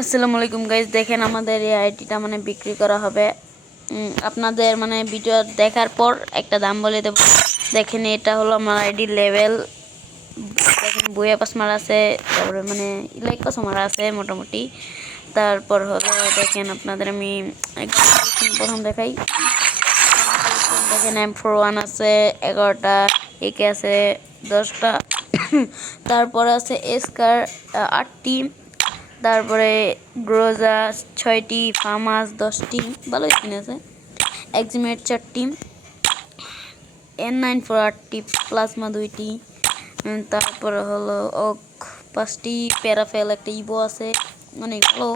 আসসালামু আলাইকুম গাইস, দেখেন আমাদের এই আইডিটা বিক্রি করা হবে। আপনাদের ভিডিও দেখার পর একটা দাম বলে দেব। দেখেন এটা হলো আমার আইডি লেভেল। দেখেন বুয়া পাস মারা আছে, তারপরে ইলাইক পাস মারা আছে মোটামুটি। তারপর হলো দেখেন আপনাদের আমি প্রথম দেখাই। দেখেন M41 আছে 11টা, একে আছে 10টা, তারপরে আছে এসকার 8টি, তারপরে গ্রোজা 6টি, ফামাস 10টি, ভালো স্কিন আছে, এক্সিমেট 4টি, N94 8টি, প্লাজমা 2টি, তারপরে হলো ওক 5টি, প্যারাফেল একটা ইভো আছে অনেক ভালো,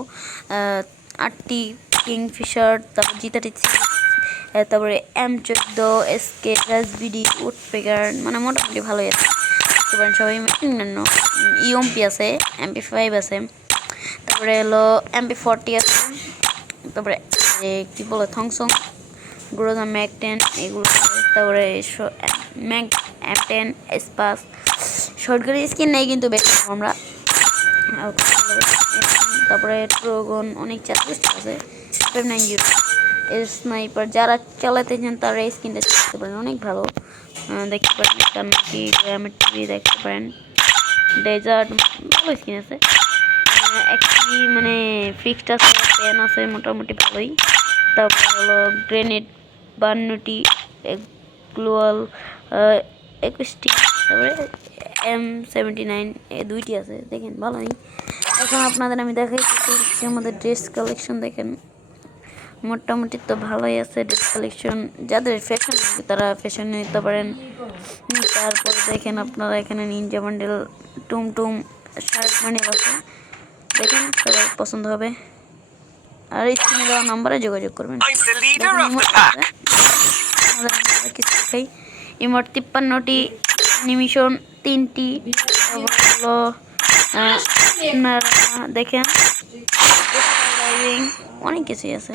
8টি, কিংফিশার, তারপর জিতাটি, তারপরে M14 এসকে রাজবিডি উডপেকার, মোটামুটি ভালোই আছে। সবাই অন্যান্য ইএমপি আছে, MP5 আছে, তারপরে হলো MP40 আছে, তারপরে কি বলে থংসং, গ্রোজা ম্যাক 10 এগুলো আছে, তারপরে ম্যাক M10 স্পাস শর্টগানের স্কিন নেই কিন্তু বেশি আমরা। তারপরে ট্রোগন অনেক চার্জ আছে, 590 স্নাইপার যারা চালাতে চান তারা এই স্কিনটা দেখতে পারেন, অনেক ভালো দেখতে পারেন। কারণ কি টিভি দেখতে পারেন, ডেজার্ট ভালো স্কিন আছে, একটি ফিক্সড আছে, পেন আছে মোটামুটি ভালোই। তারপর হলো গ্রেনেড 52টি, গ্লোয়াল 21টি, তারপরে M79 2টি আছে, দেখেন ভালোই। এখন আপনাদের আমি দেখাইতেছি আমাদের ড্রেস কালেকশন। দেখেন মোটামুটি তো ভালোই আছে ড্রেস কালেকশন, যাদের ফ্যাশন তারা ফ্যাশন নিতে পারেন। তারপর দেখেন আপনারা এখানে নিনজা বান্ডেল, টুমটুম, শার্ট বান্ডেল আছে, দেখেন সবার পছন্দ হবে। আর স্ক্রিনে দেওয়া নাম্বারে যোগাযোগ করবেন। কিছু দেখাই, ইমোট 53টি, অ্যানিমেশন 3টি, হলো দেখেন অনেক কিছুই আছে।